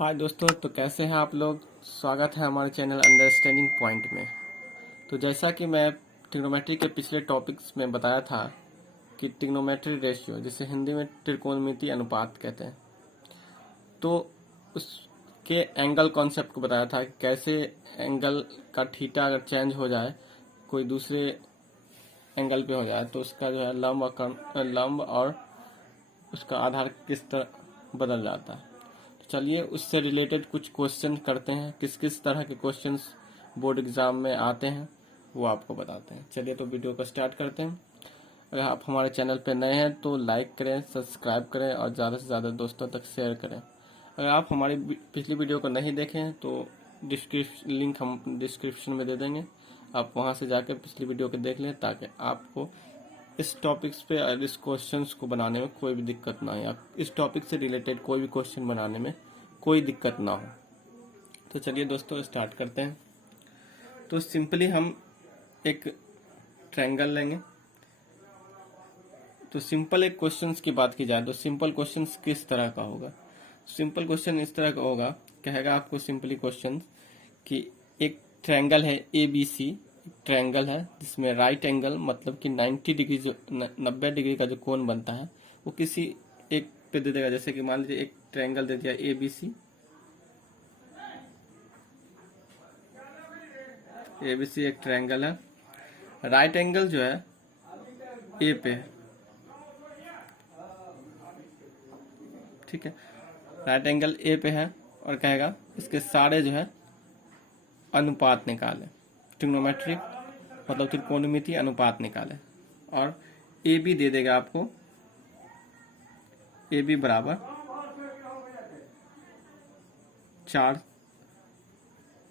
हाय दोस्तों, तो कैसे हैं आप लोग। स्वागत है हमारे चैनल अंडरस्टैंडिंग पॉइंट में। तो जैसा कि मैं ट्रिग्नोमेट्री के पिछले टॉपिक्स में बताया था कि ट्रिग्नोमेट्री रेशियो, जिसे हिंदी में त्रिकोणमिति अनुपात कहते हैं, तो उसके एंगल कॉन्सेप्ट को बताया था कि कैसे एंगल का थीटा अगर चेंज हो जाए, कोई दूसरे एंगल पे हो जाए, तो उसका जो है लंब और उसका आधार किस तरह बदल जाता है। चलिए उससे रिलेटेड कुछ क्वेश्चन करते हैं। किस किस तरह के क्वेश्चंस बोर्ड एग्जाम में आते हैं वो आपको बताते हैं। चलिए तो वीडियो को स्टार्ट करते हैं। अगर आप हमारे चैनल पर नए हैं तो लाइक करें, सब्सक्राइब करें और ज़्यादा से ज़्यादा दोस्तों तक शेयर करें। अगर आप हमारी पिछली वीडियो को नहीं देखें तो लिंक हम डिस्क्रिप्शन में दे देंगे, आप वहां से जाकर पिछली वीडियो को देख लें ताकि आपको इस टॉपिक्स पे और इस क्वेश्चंस को बनाने में कोई भी दिक्कत ना हो, इस टॉपिक से रिलेटेड कोई भी क्वेश्चन बनाने में कोई दिक्कत ना हो। तो चलिए दोस्तों स्टार्ट करते हैं। तो सिंपली हम एक ट्रायंगल लेंगे। तो सिंपल एक क्वेश्चंस की बात की जाए तो सिंपल क्वेश्चंस किस तरह का होगा। सिंपल क्वेश्चन इस तरह का होगा, कहेगा आपको सिंपली क्वेश्चन कि एक ट्रायंगल है ABC, ट्रायंगल है जिसमें राइट एंगल मतलब कि 90 डिग्री, जो 90 डिग्री का जो कोण बनता है वो किसी एक पे दे देगा। जैसे कि मान लीजिए एक ट्रायंगल दे दिया ABC, ABC एक ट्रायंगल है, राइट एंगल जो है ए पे है, ठीक है, राइट एंगल ए पे है और कहेगा इसके सारे जो है अनुपात निकाले, ट्रिग्नोमेट्रिक मतलब त्रिकोणमिति अनुपात निकाले। और ए बी दे देगा आपको, ए बी बराबर 4,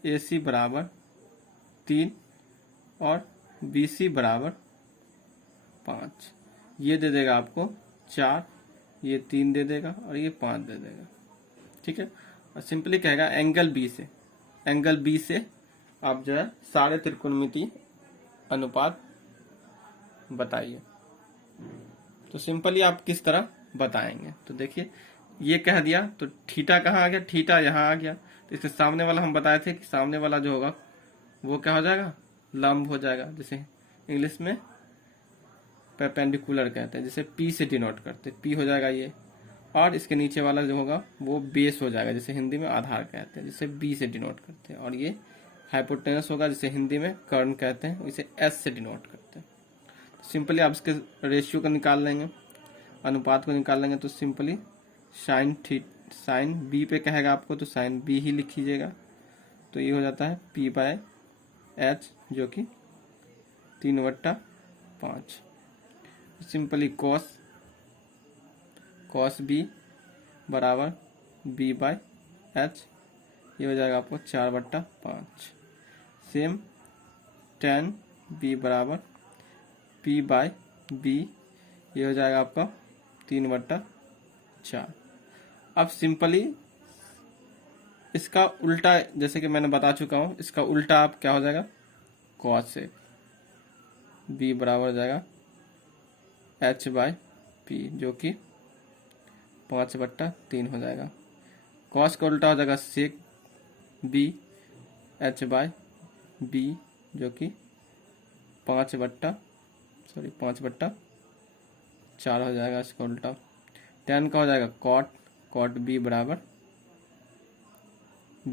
AC बराबर 3 और BC बराबर 5। ये दे देगा आपको 4, ये 3 दे देगा और ये 5 दे देगा, ठीक है। और सिंपली कहेगा एंगल बी से आप जो है सारे त्रिकोणमिति अनुपात बताइए। तो सिंपली आप किस तरह बताएंगे, तो देखिए ये कह दिया तो थीटा कहाँ आ गया, थीटा यहाँ आ गया। तो इसके सामने वाला हम बताए थे कि सामने वाला जो होगा वो क्या हो जाएगा, लंब हो जाएगा, जिसे इंग्लिश में परपेंडिकुलर कहते हैं, जिसे P से डिनोट करते हैं, P हो जाएगा ये। और इसके नीचे वाला जो होगा वो बेस हो जाएगा, जिसे हिंदी में आधार कहते हैं, जिसे B से डिनोट करते हैं। और ये हाइपोटेनस होगा, जिसे हिंदी में कर्ण कहते हैं, इसे S से डिनोट करते हैं। सिंपली आप इसके रेशियो को निकाल लेंगे, अनुपात को निकाल लेंगे। तो सिंपली साइन बी पे कहेगा आपको तो साइन बी ही लिख लीजिएगा। तो ये हो जाता है P/H जो कि 3/5। सिंपली कॉस बी बराबर B/H, ये हो जाएगा आपको 4/5। सेम tan B बराबर P/B, ये हो जाएगा आपका 3/4। अब सिंपली इसका उल्टा, जैसे कि मैंने बता चुका हूं, इसका उल्टा आप क्या हो जाएगा, cos से B बराबर हो जाएगा H/P जो कि 5/3 हो जाएगा। cos का उल्टा हो जाएगा sec B H/B जो कि 5/4 हो जाएगा इसका उल्टा। tan का हो जाएगा cot B बराबर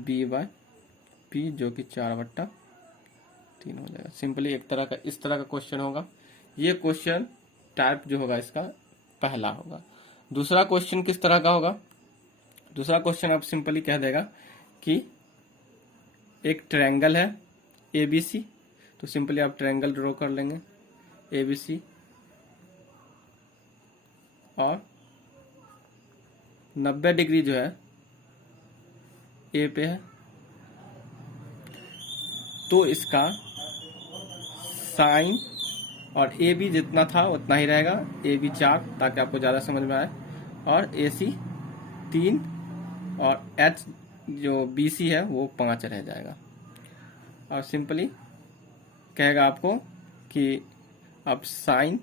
B/P जो कि 4/3 हो जाएगा। सिंपली एक तरह का इस तरह का क्वेश्चन होगा। ये क्वेश्चन टाइप जो होगा इसका पहला होगा। दूसरा क्वेश्चन किस तरह का होगा, दूसरा क्वेश्चन आप सिंपली कह देगा कि एक ट्रायंगल है ABC, तो सिंपली आप ट्रायंगल ड्रॉ कर लेंगे ABC और 90 डिग्री जो है ए पे है, तो इसका साइन और ए बी जितना था उतना ही रहेगा, AB 4 ताकि आपको ज़्यादा समझ में आए, और AC 3 और H जो BC है वो 5 रह जाएगा। और सिंपली कहेगा आपको कि अब साइन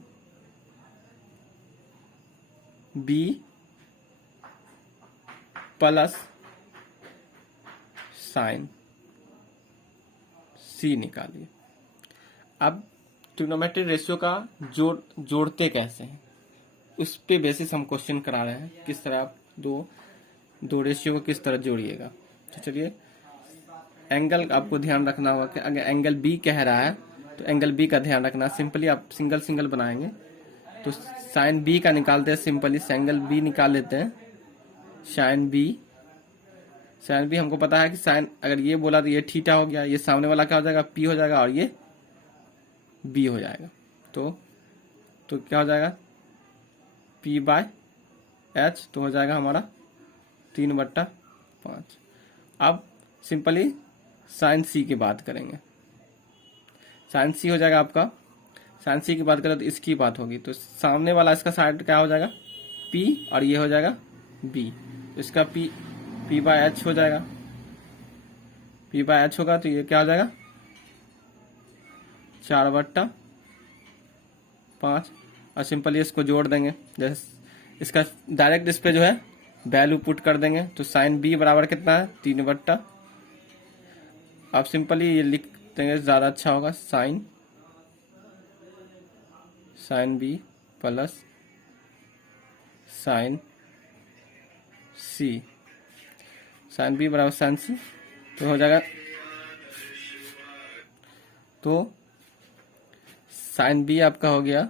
B प्लस साइन सी निकालिए। अब ट्रिग्नोमेट्रिक रेशियो का जोड़ते कैसे हैं उस पे बेसिस हम क्वेश्चन करा रहे हैं, किस तरह आप दो रेशियो को किस तरह जोड़िएगा। तो चलिए, एंगल आपको ध्यान रखना होगा कि अगर एंगल बी कह रहा है तो एंगल बी का ध्यान रखना। सिंपली आप सिंगल सिंगल बनाएंगे तो साइन बी का निकालते हैं, सिंपली एंगल बी निकाल लेते हैं। साइन बी हमको पता है कि साइन, अगर ये बोला तो ये थीटा हो गया, ये सामने वाला क्या हो जाएगा, पी हो जाएगा, और ये बी हो जाएगा। तो क्या हो जाएगा, पी बाय एच, तो हो जाएगा हमारा 3/5। अब सिंपली साइन सी की बात करेंगे। साइन सी हो जाएगा आपका, साइन सी की बात करें तो इसकी बात होगी, तो सामने वाला इसका साइड क्या हो जाएगा, पी, और ये हो जाएगा बी। इसका पी बाय एच हो जाएगा, पी बाय एच होगा तो ये क्या हो जाएगा, 4/5। और सिंपली इसको जोड़ देंगे, जैसे इसका डायरेक्ट इस पे जो है वैल्यू पुट कर देंगे, तो साइन बी बराबर कितना है, 3/। आप सिंपली ये लिख देंगे, ज्यादा अच्छा होगा, साइन बी प्लस साइन सी, साइन बी बराबर साइन सी, तो हो जाएगा, तो साइन बी आपका हो गया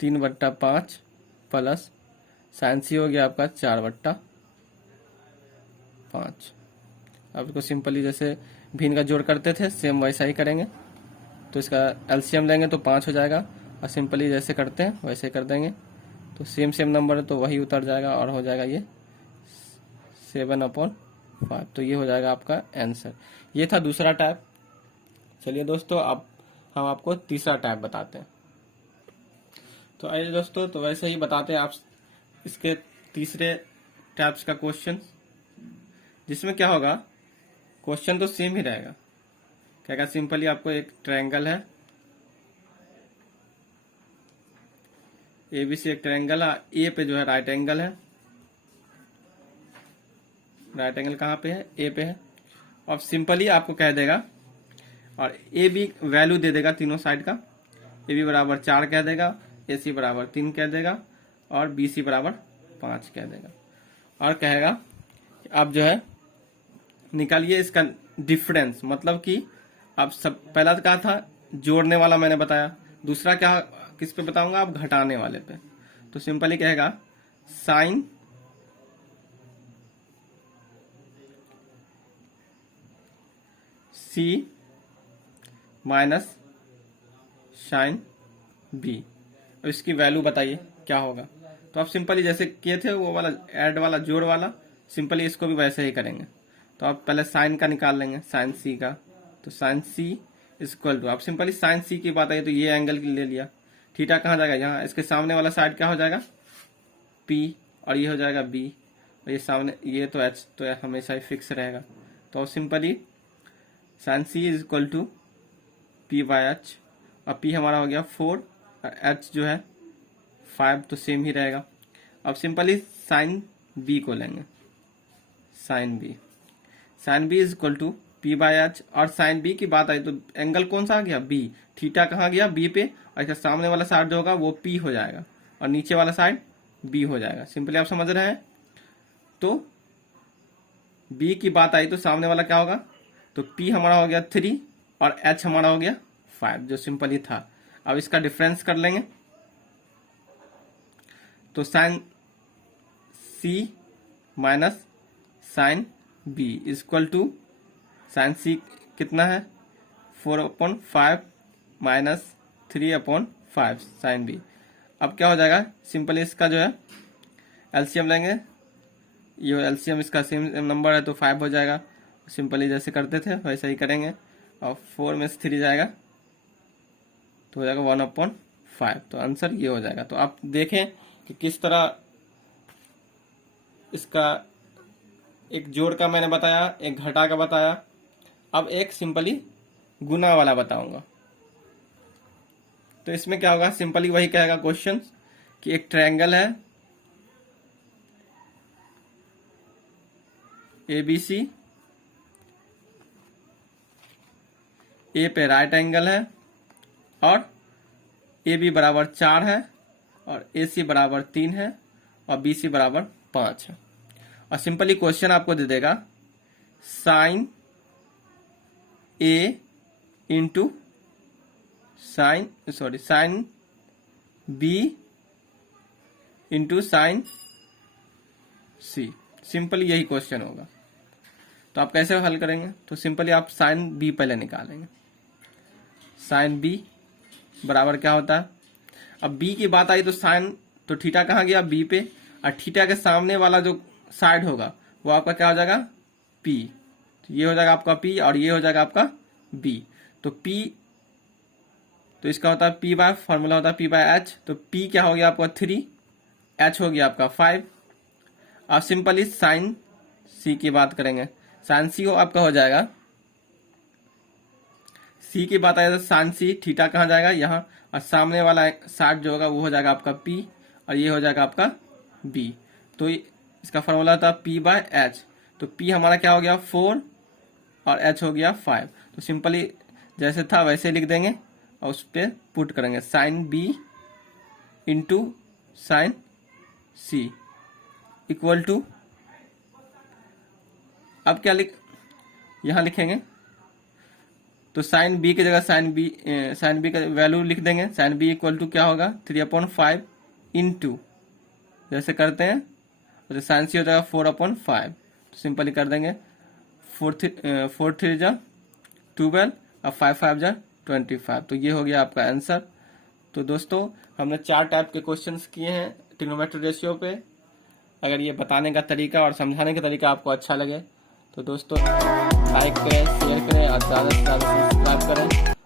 3/5 प्लस साइन सी हो गया आपका 4/5। अब इसको सिंपली जैसे भिन्न का जोड़ करते थे सेम वैसा ही करेंगे, तो इसका एलसीएम लेंगे तो 5 हो जाएगा, और सिंपली जैसे करते हैं वैसे कर देंगे, तो सेम नंबर है तो वही उतर जाएगा, और हो जाएगा ये 7/5। तो ये हो जाएगा आपका आंसर। ये था दूसरा टाइप। चलिए दोस्तों, अब हम आपको तीसरा टाइप बताते हैं। तो आइए दोस्तों, तो वैसे ही बताते हैं आप इसके तीसरे टाइप्स का क्वेश्चन, जिसमें क्या होगा, क्वेश्चन तो सेम ही रहेगा। क्या सिंपली आपको एक ट्रायंगल है एबीसी, एक ट्रायंगल है, ए पे जो है राइट एंगल है, राइट एंगल कहाँ पे है, ए पे है। और सिंपली आपको कह देगा, और ए बी वैल्यू दे देगा तीनों साइड का, ए बी बराबर 4 कह देगा, ए सी बराबर 3 कह देगा, और बी सी बराबर 5 कह देगा, और कहेगा आप जो है निकालिए इसका डिफरेंस। मतलब कि आप सब, पहला तो कहा था जोड़ने वाला मैंने बताया, दूसरा क्या किस पे बताऊंगा, आप घटाने वाले पे। तो सिंपली कहेगा sign C minus sine B, और इसकी वैल्यू बताइए क्या होगा। तो आप सिंपली जैसे किए थे वो वाला ऐड वाला जोड़ वाला, सिंपली इसको भी वैसे ही करेंगे। तो आप पहले साइन का निकाल लेंगे, साइन सी का, तो sine C is equal to, आप सिंपली साइन सी की बात आई तो ये एंगल ले लिया, थीटा कहाँ जाएगा, यहाँ, इसके सामने वाला साइड क्या हो जाएगा, पी, और ये हो जाएगा बी, और ये सामने ये तो एच, तो हमेशा ही फिक्स रहेगा। तो simply sine C is equal to P by H, और पी हमारा हो गया 4, और एच जो है 5, तो सेम ही रहेगा। अब सिंपली साइन बी को लेंगे, sine B is equal to P by H, और साइन बी की बात आई तो एंगल कौन सा आ गया, बी, थीटा कहाँ गया, बी पे, और इसका सामने वाला साइड जो होगा वो पी हो जाएगा, और नीचे वाला साइड बी हो जाएगा। सिंपली आप समझ रहे हैं। तो बी की बात आई तो सामने वाला क्या होगा, तो पी हमारा हो गया 3, और एच हमारा हो गया 5, जो सिंपली था। अब इसका डिफरेंस कर लेंगे, तो sine C minus sine B is equal to, sine C कितना है 4/5 माइनस 3/5 साइन बी। अब क्या हो जाएगा, सिंपली इसका जो है एलसीएम लेंगे, ये एलसीएम इसका सेम नंबर है तो 5 हो जाएगा, सिंपली जैसे करते थे वैसे ही करेंगे, और 4 में से 3 जाएगा तो हो जाएगा 1/5। तो आंसर ये हो जाएगा। तो आप देखें कि किस तरह इसका एक जोड़ का मैंने बताया, एक घटा का बताया, अब एक सिंपली गुना वाला बताऊंगा। तो इसमें क्या होगा, सिंपली वही कहेगा क्वेश्चन कि एक ट्रायंगल है एबीसी, ए पे राइट एंगल है और ए बी बराबर 4 है और ए सी बराबर 3 है और बी सी बराबर 5 है। और सिंपली क्वेश्चन आपको दे देगा sine A into sine B into sine C. Simply यही क्वेश्चन होगा। तो आप कैसे हल करेंगे? तो सिंपली आप साइन बी पहले निकालेंगे। साइन बी बराबर क्या होता है? अब बी की बात आई तो साइन, तो थीटा कहाँ गया? बी पे। और थीटा के सामने वाला जो साइड होगा वो आपका क्या हो जाएगा? पी। तो ये हो जाएगा आपका पी और ये हो जाएगा आपका बी। तो पी, तो इसका होता है पी बाय, फॉर्मूला होता है पी बाय एच। तो पी क्या हो गया आपका 3, एच हो गया आपका 5। अब सिंपली साइन सी की बात करेंगे। साइन सी आपका हो जाएगा, सी की बात आए तो साइन सी, थीटा कहाँ जाएगा? यहाँ। और सामने वाला साइड जो होगा वो हो जाएगा आपका पी और ये हो जाएगा आपका बी। तो इसका फॉर्मूला होता है पी बाय एच। तो पी हमारा क्या हो गया? 4 और एच हो गया 5। तो सिंपली जैसे था वैसे लिख देंगे और उस पर पुट करेंगे sine B into sine C equal to, अब क्या यहां लिखेंगे तो साइन बी की जगह साइन बी का वैल्यू लिख देंगे। साइन बी इक्वल टू क्या होगा? 3/5 इंटू, जैसे करते हैं तो साइन सी हो जाएगा 4/5। तो सिंपली कर देंगे 4 3 जा 12 और 5 5 जा 25। तो ये हो गया आपका आंसर। तो दोस्तों हमने 4 टाइप के क्वेश्चंस किए हैं ट्रिग्नोमेट्री रेशियो पे। अगर ये बताने का तरीका और समझाने का तरीका आपको अच्छा लगे तो दोस्तों लाइक करें, शेयर करें और ज़्यादा से ज़्यादा सब्सक्राइब करें।